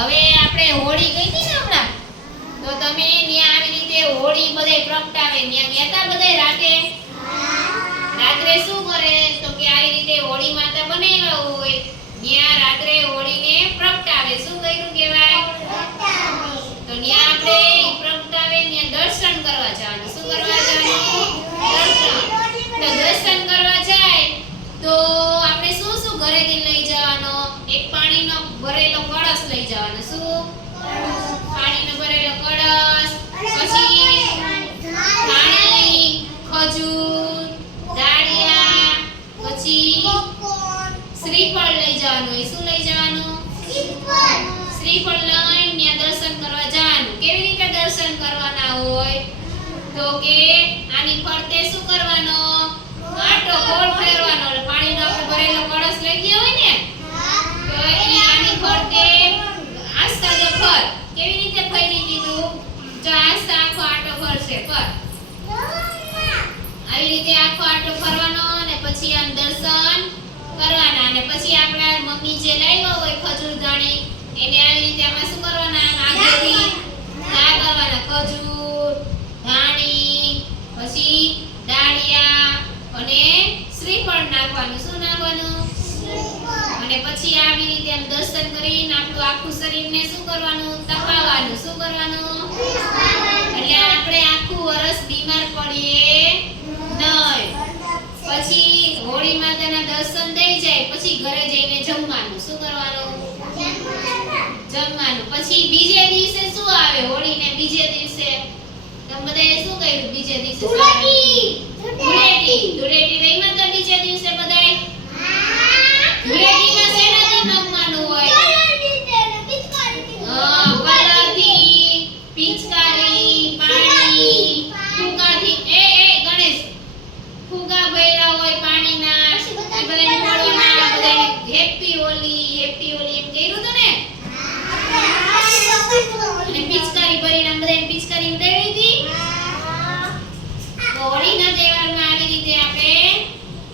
હવે આપણે હોળી ગઈ હતી ને હમણાં, તો તમે ત્યાં આવી રીતે હોળી બધે પ્રગટાવે ત્યાં ગયા તા બધે રાત્રે શું કરે તો કે આવી રીતે હોળી માતા બનાવ્યા હોય ત્યાં રાત્રે હોળીને પ્રગટાવે. શું કર્યું કહેવાય? તો ત્યાં આપણે પ્રગટાવે ત્યાં દર્શન કરવા જવાનું. શું કરવા જવાનું? દર્શન. તો દર્શન કરવા જાય તો આપણે શું શું ઘરેથી લઈ જવાનો? એક પાણીનો ભરેલો કળશ લઈ જવાનો. શું? પાણીનો ભરેલો કળશ, પછી ધાણી, ખજૂર, દાળિયા, પછી શ્રીફળ લઈ જવાનું. શું લઈ જવાનું? શ્રીફળ લઈને ત્યાં દર્શન કરવા જવાનું. કેવી રીતે દર્શન કરવાના હોય તો કે આની ફરતે શું કરવાનો? આટો ગોળ ફેરવાનો. પાણીનો આપણે ભરેલો કળશ લઈ ગયો હોય ને તો એ આની ફરતે આસ્તા જો ફર. કેવી રીતે ફરી દીધું? જો આસ્તા આખો આટો ફરશે. ફર. આવી રીતે આખો આટો ફરવાનો અને પછી આમ દર્શન કરવાના. અને પછી આપણા મમ્મી જે લાવ્યા હોય ખજૂર ધાણી એને આવી રીતે આમાં શું કરવાના? આગળથી ઘા કરવાના. ખજૂર, ધાણી, પછી દાળિયા અને શ્રીફળ નાખવાનું. શું નાખવાનું? અને પછી આવી રીતે આમ દર્શન કરીને આપણું આખું શરીરને શું કરવાનું? તપાવવાનું. શું કરવાનું? એટલે આપણે આખું વર્ષ બીમાર પડીએ નહીં. પછી હોળી માતાના દર્શન થઈ જાય પછી ઘરે જઈને જમવાનું. શું કરવાનું? જમવાનું. પછી બીજે દિવસે શું આવે? હોળીને બીજે દિવસે તમે બધાએ શું કર્યું? બીજે દિવસે ધૂળેટી રહીમાં તો બીજે દિવસે બધાએ ધૂળેટીમાં શેનાથી રમવાનું હોય? કલરથી, પિચકારી, પાણી, ફુગાથી. ગણેશ ફુગા ભર્યા હોય પાણીના એ બધાને ફોડવાના. બધાને હેપી હોલી એમ કહ્યું હતું ને. અને પિચકારી ભરીને બધાને પિચકારી ઉડાડી હતી. હોળીના તહેવારમાં આવી રીતે આપણે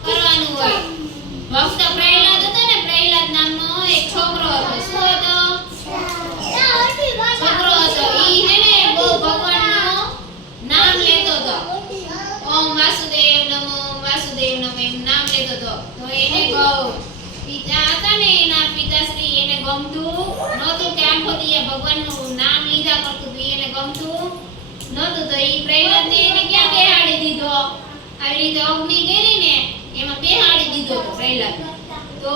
કરવાનું હોય. ભક્ત પ્રહલાદ હતો ને, પ્રહલાદ નામનો એક છોકરો હતો. શું હતો? છોકરો હતો. ઈ હે ને બહુ ભગવાનનું નામ લેતો હતો. ઓમ વાસુદેવ નમો એમ નામ લેતો હતો. તો એને પિતા હતા ને એના પિતાશ્રી એને ગમતું નહોતું કે આખો દી ભગવાનનું નામ લીધા કરતું હતું. એને ગમતું નહોતું તો ઈ પ્રહલાદને એને ક્યાં બેહાડી દીધો? આવી રીતે અગ્નિ કરીને એમાં બેહાડી દીધો તો પ્રહલાદ. તો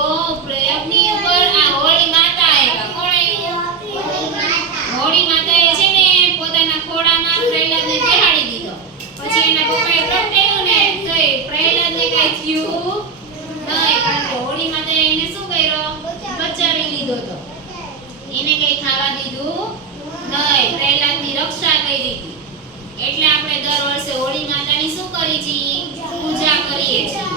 અગ્નિ ઉપર આ હોળી માતા આવ્યા. કોણ આવ્યું? હોળી માતાએ છે ને પોતાના ખોળામાં પ્રહલાદને બેહાડી દીધો. પછી એના પપ્પાએ પ્રગટાવ્યું ને તો એ પ્રહલાદને કઈ થયું નહીં. કારણ કે હોળી માતાએ એને શું કર્યો? બચાવી લીધો તો. એને કઈ ખાવા દીધું નહીં. પ્રહલાદની રક્ષા કરી હતી. એટલે આપણે દર વર્ષે હોળી માતાની શું કરી છીએ? પૂજા કરીએ છીએ.